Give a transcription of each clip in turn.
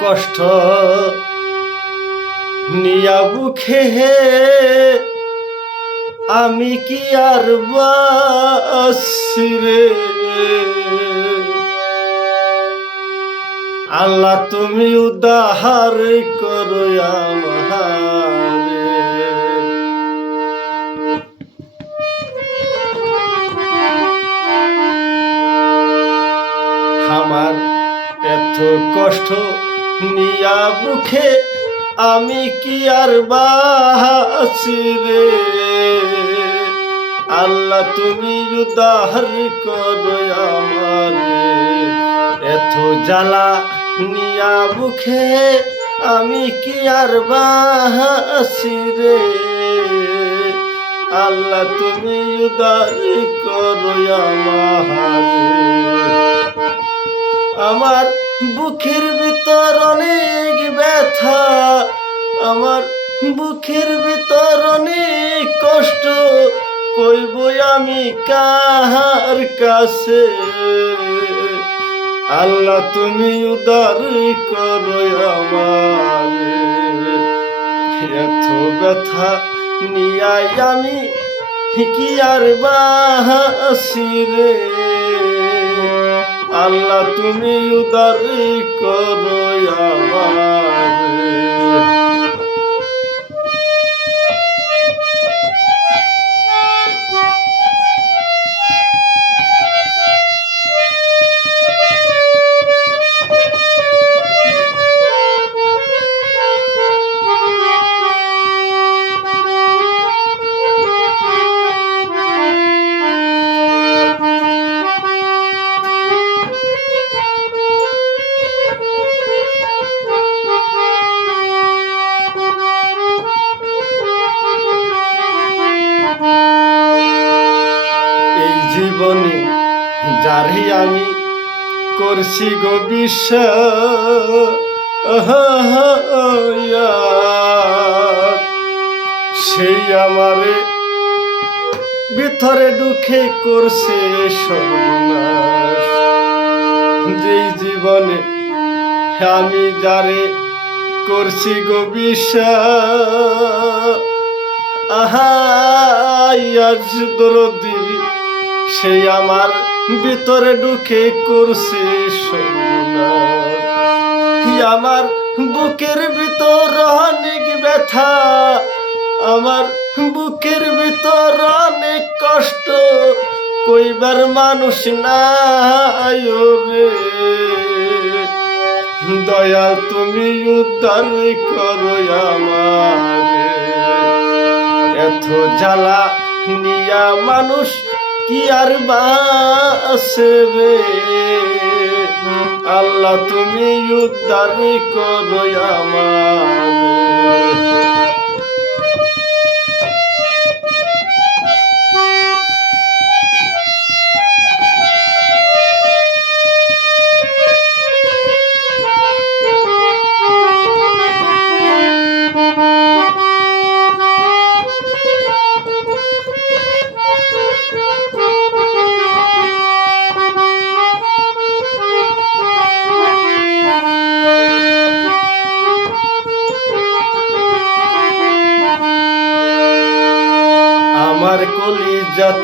কষ্ট নিয়া বুখে হে আমি কি আর বাসি রে? আল্লাহ তুমি উদ্ধার করো আমারে আমার এত কষ্ট নিয়া বুখে আমি কি আর বাসি রে? আল্লাহ তুমি উদ্ধার করো আমারে। এত জ্বালা নিয়া বুখে আমি কি আর বাসি রে? আল্লাহ তুমি উদার করো আমারে। আমার বুকের ভিতর অনেক ব্যথা, আমার বুকের ভিতর অনেক কষ্ট, কইব আমি কাহার কাছে? আল্লাহ তুমি উদার করো আমার। এত ব্যথা নিয়াই আমি কি আর বাসি রে? আল্লাহ তুমি উদারি করো আমার জীবনে যারে আমি করছি গো বিশ্বাস সেই আমারে ভিতরে দুঃখে করছে যেই জীবনে আমি যারে করছি গো বিশ্বাস আহাজ দরদি সেই আমার ভিতরে ঢুকে করছে আমার বুকের ভিতর অনেক ব্যথা, আমার বুকের ভিতর অনেক কষ্ট। কইবার মানুষ নাই রে দয়াল তুমি উদ্ধার করো আমারে। এত জ্বালা নিয়া মানুষ কি আর বাসবে? আল্লাহ তুমি উদ্ধার করো আমার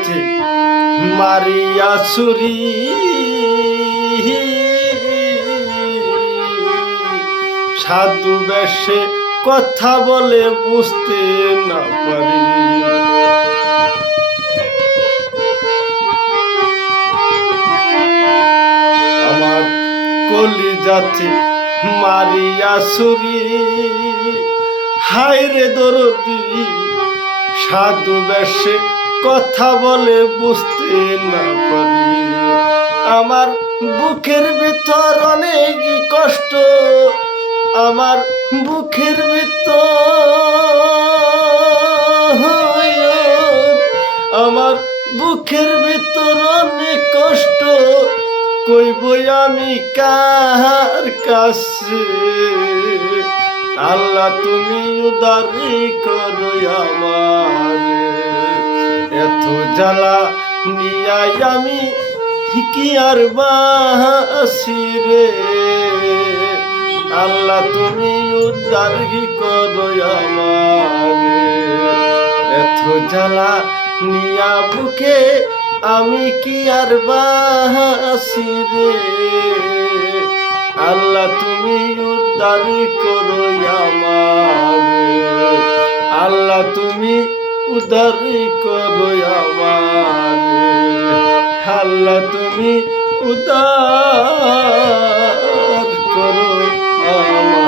কলি মারিয়া ছুরি। সাধু বেশে কথা বলে বুঝতে না পারি। আমার কলি যাতে মারিয়া ছুরি। হায় রে দরদি, সাধু বেশে কথা বলে বুঝতে না পারি। আমার বুকের ভিতর অনেক কষ্ট। আমার বুকের ভিতর আমার বুকের ভিতর অনেক কষ্ট। কইব আমি কার কাছে? আল্লাহ তুমি উদারি করো আমারে জ্বালা নিয়াই আমি, কি আর বাসি রে? আল্লাহ তুমি উদ্ধার কি আমারে? এত জ্বালা নিয়া বুকে আমি কি আর বাসি রে? আল্লাহ তুমি উদ্ধার করো আমারে। আল্লাহ তুমি উদ্ধার করো তুমি উদার করো আমার